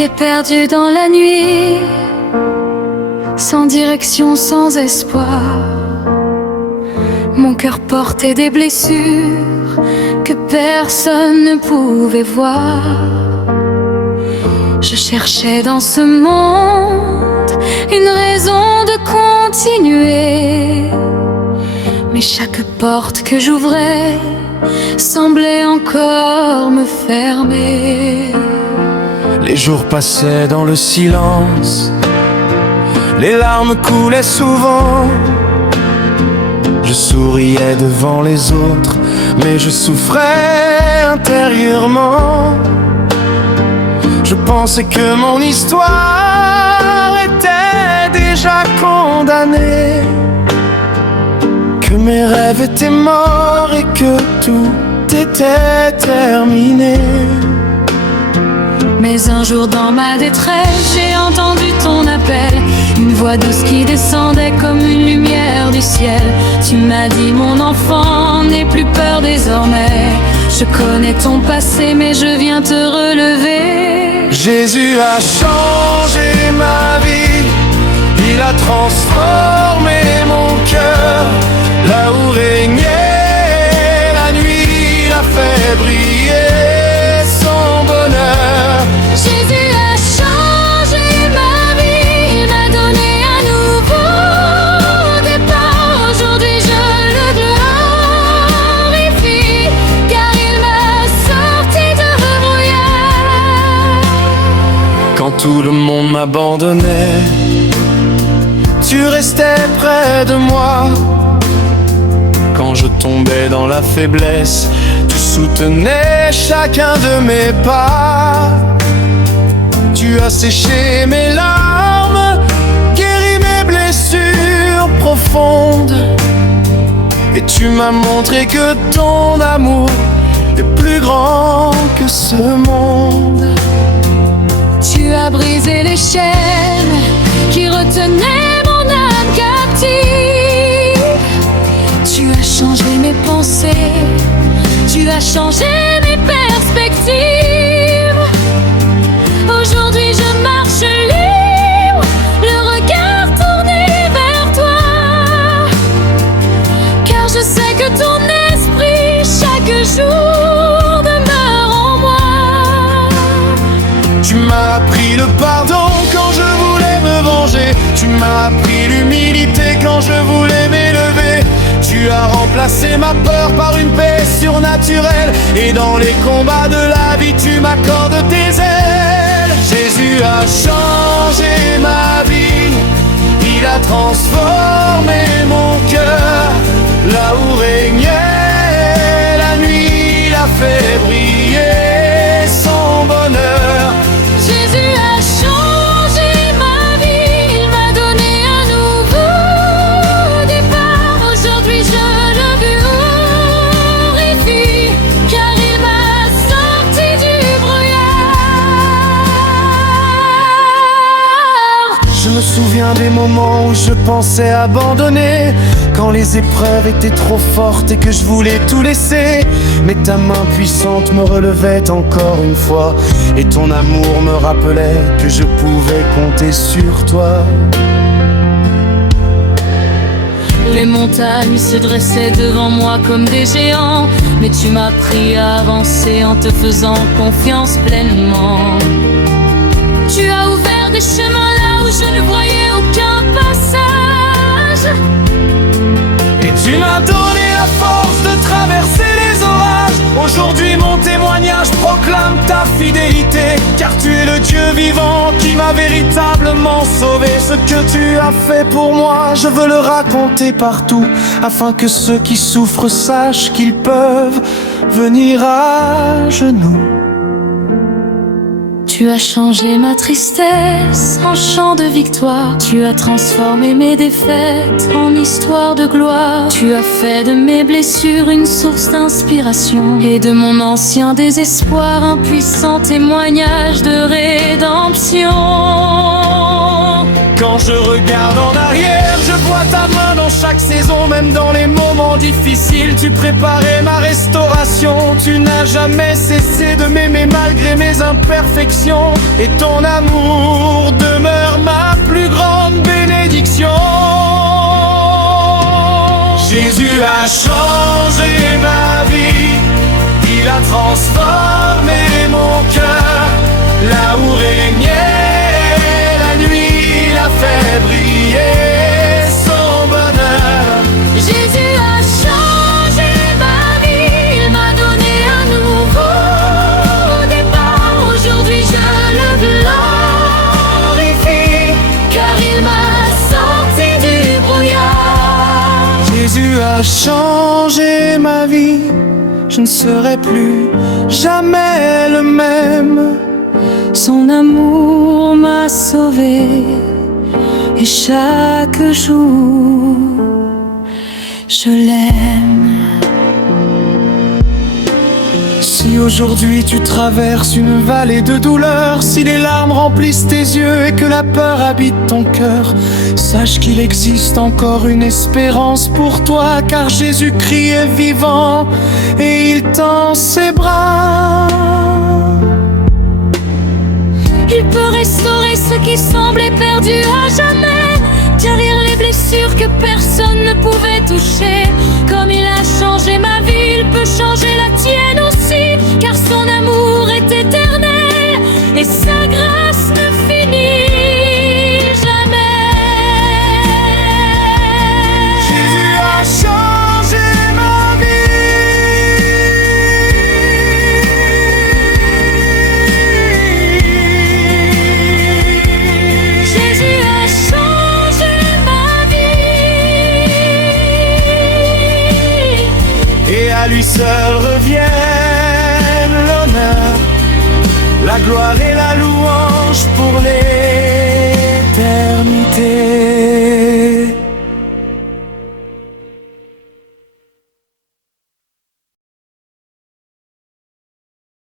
J'étais perdue dans la nuit, sans direction, sans espoir. Mon cœur portait des blessures que personne ne pouvait voir. Je cherchais dans ce monde une raison de continuer, mais chaque porte que j'ouvrais semblait encore me fermer. Les jours passaient dans le silence, les larmes coulaient souvent. Je souriais devant les autres, mais je souffrais intérieurement. Je pensais que mon histoire était déjà condamnée, que mes rêves étaient morts et que tout était terminé. Mais un jour dans ma détresse, j'ai entendu ton appel, une voix douce qui descendait comme une lumière du ciel. Tu m'as dit mon enfant, n'aie plus peur désormais. Je connais ton passé mais je viens te relever. Jésus a changé ma vie, il a transformé mon cœur. Là où régnait la nuit, il a fait briller son bonheur. Jésus a changé ma vie, il m'a donné un nouveau départ. Aujourd'hui je le glorifie, car il m'a sorti de brouillard. Quand tout le monde m'abandonnait, tu restais près de moi. Quand je tombais dans la faiblesse, tu soutenais chacun de mes pas. Tu as séché mes larmes, guéri mes blessures profondes, et tu m'as montré que ton amour est plus grand que ce monde. Tu as brisé les chaînes qui retenaient mon âme captive. Tu as changé mes pensées, tu as changé mes perspectives. Aujourd'hui je marche libre, le regard tourné vers toi, car je sais que ton esprit chaque jour demeure en moi. Tu m'as appris le pardon quand je voulais me venger. Tu m'as appris l'humilité quand je voulais m'élever. Tu as remplacé ma peur par une paix surnaturelle, et dans les combats de la vie tu m'accordes tes ailes. Jésus a changé ma vie, il a transformé mon cœur. Là où régnait la nuit, il a fait briller son bonheur. Jésus a changé ma vie, il m'a donné un nouveau départ. Aujourd'hui je le glorifie, car il m'a sorti du brouillard. Je me souviens des moments où je pensais abandonner, quand les épreuves étaient trop fortes et que je voulais tout laisser. Mais ta main puissante me relevait encore une fois, et ton amour me rappelait que je pouvais compter sur toi. Les montagnes se dressaient devant moi comme des géants, mais tu m'as appris à avancer en te faisant confiance pleinement. Tu as ouvert des chemins là où je ne voyais aucun passage, Et tu m'as donné la force de traverser les orages. Aujourd'hui mon témoignage proclame ta fidélité, car tu es le Dieu vivant qui m'a véritablement sauvé. Ce que tu as fait pour moi, je veux le raconter partout, afin que ceux qui souffrent sachent qu'ils peuvent venir à genoux. Tu as changé ma tristesse en chant de victoire. Tu as transformé mes défaites en histoire de gloire. Tu as fait de mes blessures une source d'inspiration, et de mon ancien désespoir un puissant témoignage de rédemption. Quand je regarde en arrière, je vois ta main dans chaque saison. Même dans les moments difficiles, tu préparais ma restauration. Tu n'as jamais cessé de m'aimer malgré mes imperfections. Et ton amour demeure ma plus grande bénédiction. Jésus a changé ma vie, il a transformé mon cœur. Là où régnait la nuit, il a fait briller son bonheur. Jésus a changé ma vie, il m'a donné un nouveau départ. Aujourd'hui je le glorifie, car il m'a sorti du brouillard. Jésus a changé ma vie, je ne serai plus jamais le même. Son amour m'a sauvé, et chaque jour je l'aime. Si aujourd'hui tu traverses une vallée de douleur, si les larmes remplissent tes yeux et que la peur habite ton cœur, sache qu'il existe encore une espérance pour toi, car Jésus-Christ est vivant et il tend ses bras. Il peut restaurer ce qui semblait perdu à jamais, guérir les blessures que personne ne pouvait toucher. Comme il a changé ma vie, il peut changer la tienne aussi, car son amour est éternel et sa grâce ne finit jamais. Jésus a changé ma vie. Jésus a changé ma vie, Et à lui seul reviennent l'honneur, la gloire et la louange pour l'éternité.